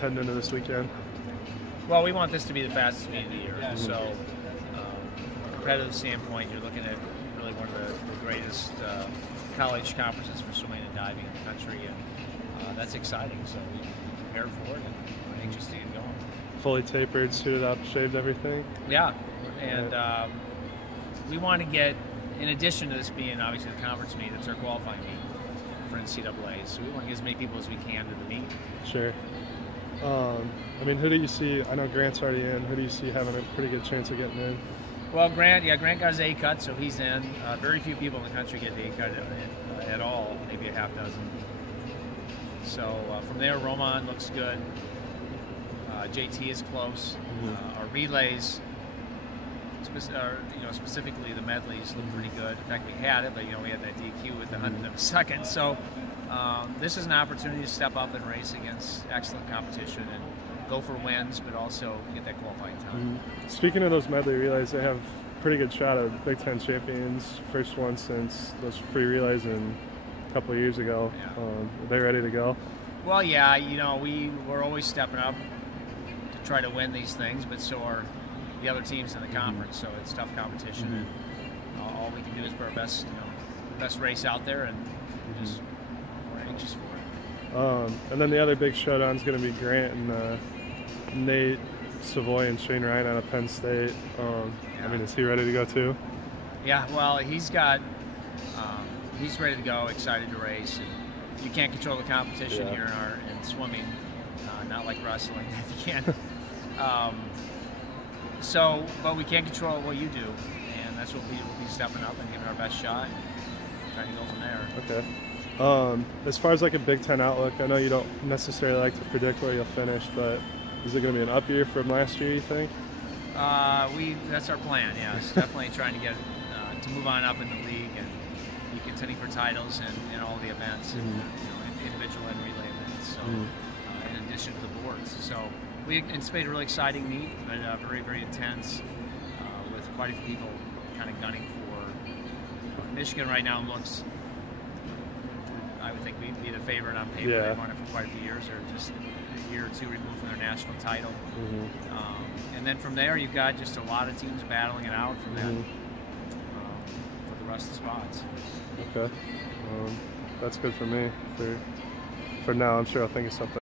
Heading into this weekend? Well, we want this to be the fastest meet of the year. So, from a competitive standpoint, you're looking at really one of the greatest college conferences for swimming and diving in the country, and that's exciting. So we've prepared for it, and we're anxious to get going. Fully tapered, suited up, shaved everything? Yeah, and we want to get, in addition to this being obviously the conference meet, it's our qualifying meet for NCAA. So we want to get as many people as we can to the meet. Sure. I mean, who do you see? I know Grant's already in. Who do you see having a pretty good chance of getting in? Well, Grant got his A cut, so he's in. Very few people in the country get the A cut at all, maybe a half dozen. So from there, Roman looks good. JT is close. Our relays, specifically the medleys, look pretty good. In fact, we had it, but we had that DQ with the 100th of a second. So this is an opportunity to step up and race against excellent competition and go for wins, but also get that qualifying time. Speaking of those medley relays, they have a pretty good shot at Big Ten champions. First one since those free relays a couple of years ago. Yeah. Are they ready to go? Well, yeah, we're always stepping up to try to win these things, but so are the other teams in the conference. So it's tough competition, and all we can do is put our best race out there, and we're anxious for it. And then the other big showdown is going to be Grant and Nate Savoy and Shane Ryan out of Penn State. I mean, is he ready to go too? Yeah, well, he's ready to go, excited to race. And you can't control the competition here in swimming, not like wrestling if you can. But we can't control what you do, and that's what we'll be stepping up and giving our best shot, and trying to go from there. Okay. As far as like a Big Ten outlook, I know you don't necessarily like to predict where you'll finish, but is it going to be an up year from last year, you think? That's our plan, yes. Definitely trying to get to move on up in the league and be contending for titles in all the events, individual and relay events. So, in addition to the boards. So we anticipate a really exciting meet, but very, very intense, with quite a few people kind of gunning for Michigan right now. Looks, I would think we'd be the favorite on paper. They've won it for quite a few years. They're just a year or two removed from their national title. And then from there, you've got just a lot of teams battling it out from that for the rest of the spots. Okay. That's good for me. For now, I'm sure I'll think of something.